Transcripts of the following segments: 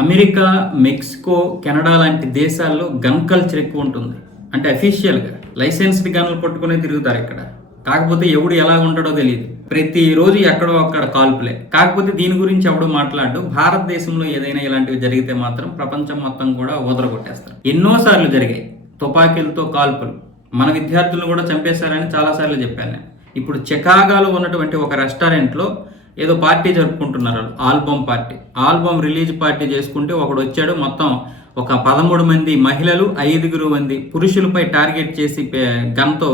America Mexico Canada లాంటి దేశాల్లో gun culture ఎక్కువ ఉంటుంది. అంటే అఫీషియల్గా లైసెన్స్డ్ గన్లు పట్టుకునే తిరుగుతారు ఇక్కడ. కాకపోతే ఎవడు ఎలా ఉంటాడో తెలియదు ప్రతిరోజు ఎక్కడో అక్కడ కాల్పులే కాకపోతే దీని గురించి ఎవడు మాట్లాడు భారతదేశంలో ఏదైనా ఇలాంటివి జరిగితే మాత్రం ప్రపంచం మొత్తం కూడా ఊదరగొట్టేస్తారు. ఎన్నోసార్లు జరిగాయి. తుపాకీలతో కాల్పులు మన విద్యార్థులను కూడా చంపేశారని చాలాసార్లు చెప్పాను నేను. ఇప్పుడు చికాగాలో ఉన్నటువంటి ఒక రెస్టారెంట్లో ఏదో పార్టీ జరుపుకుంటున్నారు. వాళ్ళు, album party. Album release party చేసుకుంటే ఒకడు వచ్చాడు మొత్తం ఒక పదమూడు మంది మహిళలు ఐదుగురు మంది పురుషులపై టార్గెట్ చేసి గన్తో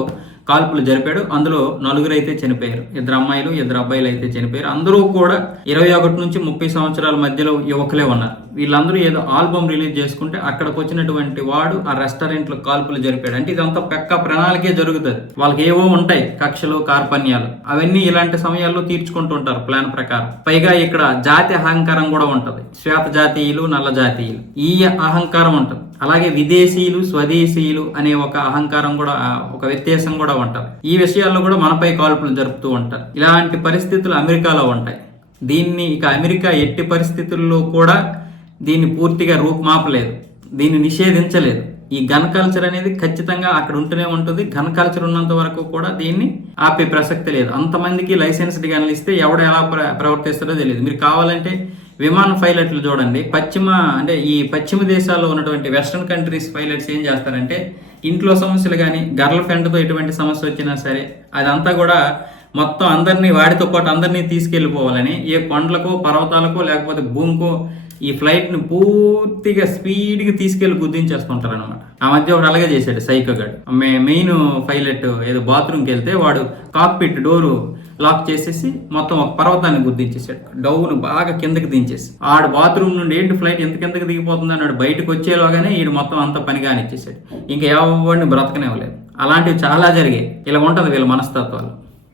కాల్పులు జరిపాడు. అందులో నలుగురు అయితే చనిపోయారు. ఇద్దరు అమ్మాయిలు ఇద్దరు అబ్బాయిలు అయితే చనిపోయారు. అందరూ కూడా ఇరవై ఒకటి నుంచి ముప్పై సంవత్సరాల మధ్యలో యువకులే ఉన్నారు. వీళ్ళందరూ ఏదో ఆల్బమ్ రిలీజ్ చేసుకుంటే అక్కడికి వచ్చినటువంటి వాడు ఆ రెస్టారెంట్లో కాల్పులు జరిపాడు. అంటే ఇదంతా పెక్క ప్రణాళికే జరుగుతుంది. వాళ్ళకి ఏవో ఉంటాయి కక్షలు కార్పణ్యాలు. అవన్నీ ఇలాంటి సమయాల్లో తీర్చుకుంటూ ఉంటారు ప్లాన్ ప్రకారం. పైగా ఇక్కడ జాతి అహంకారం కూడా ఉంటది. శ్వేత జాతీయులు నల్ల జాతీయులు. ఈ అహంకారం ఉంటుంది. అలాగే విదేశీయులు స్వదేశీయులు అనే ఒక అహంకారం కూడా ఒక వ్యత్యాసం కూడా ఉంటారు ఈ విషయాల్లో కూడా మనపై కాల్పులు జరుపుతూ ఉంటారు. ఇలాంటి పరిస్థితులు అమెరికాలో ఉంటాయి. దీన్ని ఇక అమెరికా ఎట్టి పరిస్థితుల్లో కూడా దీన్ని పూర్తిగా రూపుమాపలేదు. దీన్ని నిషేధించలేదు. ఈ గన్ కల్చర్ అనేది ఖచ్చితంగా అక్కడ ఉంటూనే ఉంటుంది. గన్ కల్చర్ ఉన్నంత వరకు కూడా దీన్ని ఆపే ప్రసక్తి లేదు. అంతమందికి లైసెన్స్డ్ గన్లు ఇస్తే ఎవడు ఎలా ప్ర- ప్రవర్తిస్తారో తెలియదు. మీరు కావాలంటే విమాన పైలట్లు చూడండి. పశ్చిమ అంటే ఈ పశ్చిమ దేశాల్లో ఉన్నటువంటి వెస్ట్రన్ కంట్రీస్ పైలట్స్ ఏం చేస్తారంటే ఇంట్లో సమస్యలు కానీ గర్ల్ ఫ్రెండ్తో ఎటువంటి సమస్య వచ్చినా సరే అదంతా కూడా మొత్తం అందరినీ వాడితో పాటు అందరినీ తీసుకెళ్ళిపోవాలని ఏ కొండలకో పర్వతాలకో లేకపోతే భూమికో ఈ ఫ్లైట్ని పూర్తిగా స్పీడ్గా తీసుకెళ్ళి గుద్దించేస్తుంటారు అనమాట ఆ మధ్య ఒకడు అలాగే చేశాడు సైకో గాడు. మెయిన్ పైలట్ ఏదో బాత్రూమ్కి వెళ్తే వాడు కాక్పిట్ డోరు లాక్ చేసేసి మొత్తం ఒక పర్వతాన్ని గుర్తించేసాడు డౌను బాగా కిందకి దించేసి. ఆడు బాత్రూమ్ నుండి ఏంటి ఫ్లైట్ ఎంత కిందకి దిగిపోతుంది అన్నాడు బయటకు వచ్చేలోగానే ఈడు మొత్తం అంత పని పనిగానిచ్చేసాడు ఇంకా ఎవరిని బ్రతకనివ్వలేదు. అలాంటివి చాలా జరిగాయి. ఇలా ఉంటుంది వీళ్ళ మనస్తత్వాలు.